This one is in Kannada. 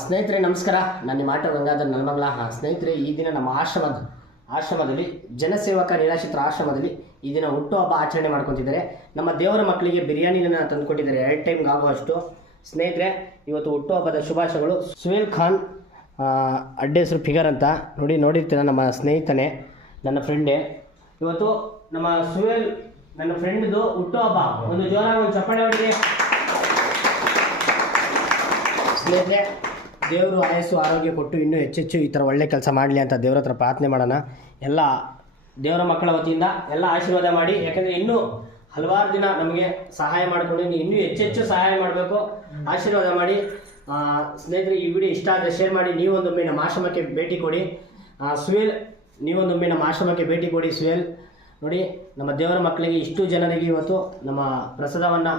ಸ್ನೇಹಿತರೆ ನಮಸ್ಕಾರ. ನಾನು ನಿಮ್ಮ ಆಟೋ ಗಂಗಾಧರ್ ನಲ್ಮಂಗಲ. ಸ್ನೇಹಿತರೆ, ಈ ದಿನ ನಮ್ಮ ಆಶ್ರಮದಲ್ಲಿ ಜನಸೇವಕ ನಿರಾಶ್ರಿತರ ಆಶ್ರಮದಲ್ಲಿ ಈ ದಿನ ಹುಟ್ಟುಹಬ್ಬ ಆಚರಣೆ ಮಾಡ್ಕೊತಿದ್ದಾರೆ. ನಮ್ಮ ದೇವರ ಮಕ್ಕಳಿಗೆ ಬಿರಿಯಾನಿನ ತಂದುಕೊಟ್ಟಿದ್ದಾರೆ 2 ಟೈಮ್ಗೆ ಆಗುವಷ್ಟು. ಸ್ನೇಹಿತರೆ, ಇವತ್ತು ಹುಟ್ಟುಹಬ್ಬದ ಶುಭಾಶಯಗಳು. ಸುಹೇಲ್ ಖಾನ್ ಅಡ್ಡ ಹೆಸರು ಫಿಗರ್ ಅಂತ ನೋಡಿರ್ತೀರ, ನಮ್ಮ ಸ್ನೇಹಿತನೇ, ನನ್ನ ಫ್ರೆಂಡೇ. ಇವತ್ತು ನಮ್ಮ ಸುಹೇಲ್ ನನ್ನ ಫ್ರೆಂಡ್ದು ಹುಟ್ಟುಹಬ್ಬ. ಒಂದು ಜೋರಾಗಿ ಒಂದು ಚಪ್ಪಾಳೆ ಹೊಡಿರಿ ಸ್ನೇಹಿತರೆ. ದೇವರು ಆಯಸ್ಸು ಆರೋಗ್ಯ ಕೊಟ್ಟು ಇನ್ನೂ ಹೆಚ್ಚೆಚ್ಚು ಈ ಥರ ಒಳ್ಳೆ ಕೆಲಸ ಮಾಡಲಿ ಅಂತ ದೇವ್ರ ಹತ್ರ ಪ್ರಾರ್ಥನೆ ಮಾಡೋಣ. ಎಲ್ಲ ದೇವರ ಮಕ್ಕಳ ವತಿಯಿಂದ ಎಲ್ಲ ಆಶೀರ್ವಾದ ಮಾಡಿ. ಯಾಕಂದರೆ ಇನ್ನೂ ಹಲವಾರು ದಿನ ನಮಗೆ ಸಹಾಯ ಮಾಡಿಕೊಂಡು ಇನ್ನೂ ಹೆಚ್ಚೆಚ್ಚು ಸಹಾಯ ಮಾಡಬೇಕು. ಆಶೀರ್ವಾದ ಮಾಡಿ. ಸ್ನೇಹಿತರೆ, ಈ ವಿಡಿಯೋ ಇಷ್ಟ ಆದರೆ ಶೇರ್ ಮಾಡಿ. ನೀವೊಂದೊಮ್ಮೆ ನಮ್ಮ ಆಶ್ರಮಕ್ಕೆ ಭೇಟಿ ಕೊಡಿ. ಸುಹೇಲ್, ನೀವೊಂದೊಮ್ಮೆ ನಮ್ಮ ಆಶ್ರಮಕ್ಕೆ ಭೇಟಿ ಕೊಡಿ. ಸುಹೇಲ್ ನೋಡಿ, ನಮ್ಮ ದೇವರ ಮಕ್ಕಳಿಗೆ ಇಷ್ಟು ಜನರಿಗೆ ಇವತ್ತು ನಮ್ಮ ಪ್ರಸಾದವನ್ನು